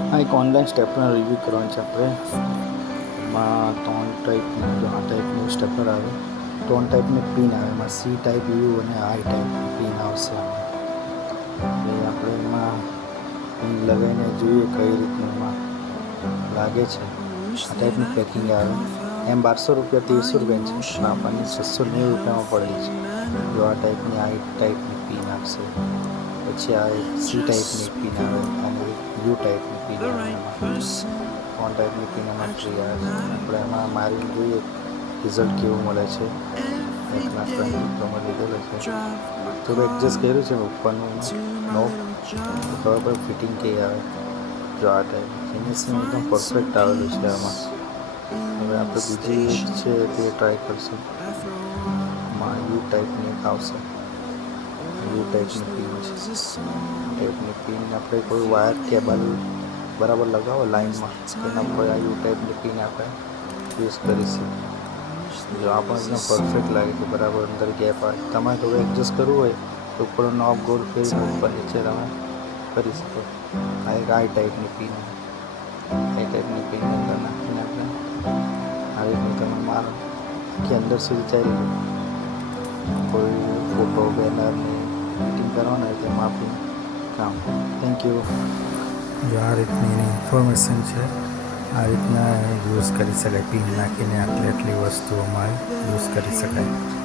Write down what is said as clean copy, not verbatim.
આ એક online stapler review કરવાનું છે આપણે. એમાં 3 ટાઈપનું જો આ ટાઈપનું સ્ટેપલર આવે, 3 ટાઈપની પિન આવે. એમાં સી ટાઈપ, યુ અને આઈ ટાઈપની પિન આવશે. એટલે આપણે એમાં પિન લગાવીને જોઈએ કઈ રીતનું એમાં લાગે છે. આ ટાઈપનું પેકિંગ આવે. એમ 1200 રૂપિયા 1300 રૂપિયાની છે, પણ આપણને 690 રૂપિયામાં પડેલી છે. જો આ ટાઈપની આઈ ટાઈપની પિન આવશે. પછી આ એક સી ટાઈપની પિન આવે અને એક યુ ટાઈપની પિન આવે. એમાં 3 ટાઈપની પિન એમાં ફ્રી આવે છે. આપણે એમાં મારીને જોઈએ રિઝલ્ટ કેવું મળે છે. એકના ફ્રન્ટ ડિપ્લોમાં લીધેલો છે. થોડું એડજસ્ટ કર્યું છે ઉપરનું નોબ, તો ખબર પડે ફિટિંગ કેવી આવે. જો આ ટાઈપ ફિનિશિંગ એકદમ પરફેક્ટ આવેલું છે આમાં. હવે આપણે બીજી એક છે તે ટ્રાય કરશું. આમાં યુ ટાઈપની એક આવશે. યુ ટાઈપની પિન છે. ટાઈપની પિન આપણે કોઈ વાયર કેબલ બરાબર લગાવો લાઈનમાં, તેના પર આ યુ ટાઈપની પિન આપણે યુઝ કરીશું. જો આ પણ એકદમ પરફેક્ટ લાગે છે, બરાબર અંદર ગેપ આવે. તમારે થોડું એડજસ્ટ કરવું હોય તો ઉપરનો નોબ ગોળ ફેરીને ઉપર નીચે તમે કરી શકો. આ એક આઈ ટાઈપની પિન, આઈ ટાઈપની પિન અંદર નાખીને આપણે આ રીતનું તમે મારો કે અંદર સુધી ચાલી લો. કોઈ ફોટો બેનરની ફિટિંગ કરવાના હોય તેમાં આપી કામ. Thank you. જો આ રીતની એની ઇન્ફોર્મેશન છે. આ રીતના યુઝ કરી શકાય. પિન નાખીને આટલી વસ્તુઓમાં યુઝ કરી શકાય.